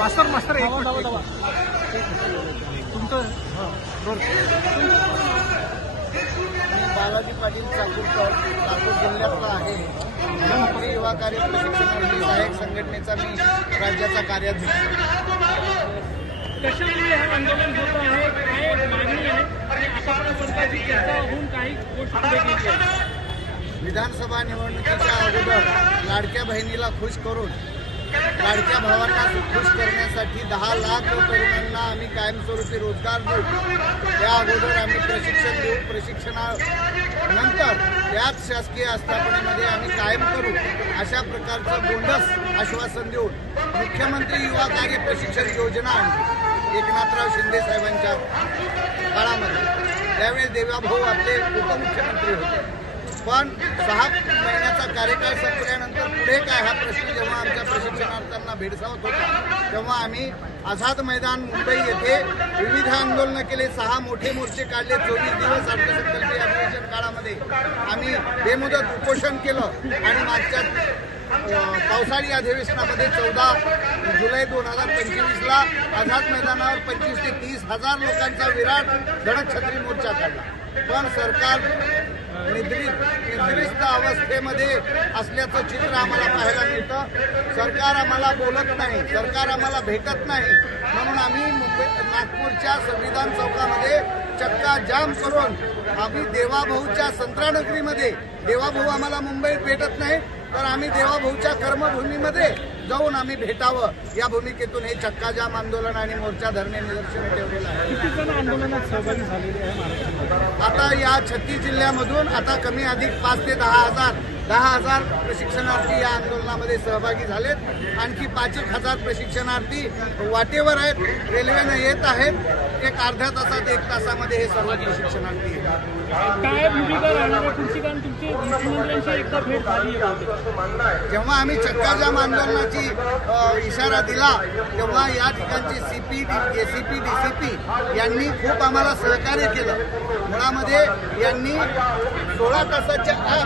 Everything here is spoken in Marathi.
मास्तर मास्तर एक तुमचं बालाजी पाटील चाकूरकर नागपूर जिल्ह्यातला आहे। राष्ट्रीय युवा कार्य प्रशिक्षण सहाय्यक संघटनेचा मी राज्याचा कार्याध्यक्ष। कशामुळे हे आंदोलन होत आहे, काय मागणी आहे आणि आतापर्यंत चर्चा होऊन काही गोष्टी पुढे गेली आहे? विधानसभा निवडणुकीच्या अगोदर लाडक्या बहिणीला खुश करून लाडक्या भावांना खुश करण्यासाठी 10 लाख तरुणांना आम्ही कायमस्वरूपी रोजगार देऊ। त्या अगोदर आम्ही प्रशिक्षण देऊ, प्रशिक्षणानंतर त्याच शासकीय आस्थापनेमध्ये आम्ही कायम करू अशा प्रकारचं बोंडस आश्वासन देऊन मुख्यमंत्री युवा कार्य प्रशिक्षण योजना आणली एकनाथराव शिंदे साहेबांच्या काळामध्ये। त्यावेळी देवाभाऊ आपले उपमुख्यमंत्री होते, पण 6 महिन्याचा कार्यकाळ संपल्यानंतर पुढे काय हा प्रश्न जेव्हा आमच्या प्रशिक्षणार्थ्यांना भेडसावत होता तेव्हा आम्ही आझाद मैदान मुंबई येथे विविध आंदोलनं केले, 6 मोठे मोर्चे काढले, 24 दिवस अर्थसंकल्पीय अधिवेशन काळामध्ये आम्ही बेमुदत उपोषण केलं आणि मागच्या पावसाळी अधिवेशनामध्ये 14 जुलै 2025ला आझाद मैदानावर 25 ते 30 हजार लोकांचा विराट धडक छत्री मोर्चा काढला। पण सरकार निद्रिस्त अवस्थेमध्ये असल्याचं चित्र आम्हाला पाहायला मिळतं। सरकार आम्हाला बोलत नाही, सरकार आम्हाला भेटत नाही, म्हणून आम्ही नागपूरच्या संविधान चौकामध्ये चक्का जाम करून आम्ही देवाभाऊच्या संत्रानगरीमध्ये, देवाभाऊ आम्हाला मुंबईत भेटत नाही तर आम्ही देवाभाऊच्या कर्मभूमीमध्ये जाऊन आम्ही भेटावं या भूमिकेतून हे चक्का जाम आंदोलन आणि मोर्चा धरणे निदर्शन ठेवलेलं आहे। किती जण आंदोलनात सहभागी झालेले आहे महाराष्ट्रामध्ये? आता या 36 जिल्ह्यामधून आता कमी अधिक 5 ते 10,000 प्रशिक्षणार्थी या आंदोलनामध्ये सहभागी झालेत। आणखी 5,000 प्रशिक्षणार्थी वाटेवर आहेत, रेल्वेनं येत आहेत। एक अर्ध्या तासात 1 तासामध्ये हे सर्व प्रशिक्षणार्थी येतात। काय भूमिका राहणार आहे तुमची, कारण तुमची मुख्यमंत्र्यांची एकदा भेट झाली आहे? जेव्हा आम्ही चक्काजाम आंदोलनाची इशारा दिला तेव्हा या ठिकाणचे CP, ACP, DCP यांनी खूप आम्हाला सहकार्य केलं। मुळामध्ये यांनी 16 तासाच्या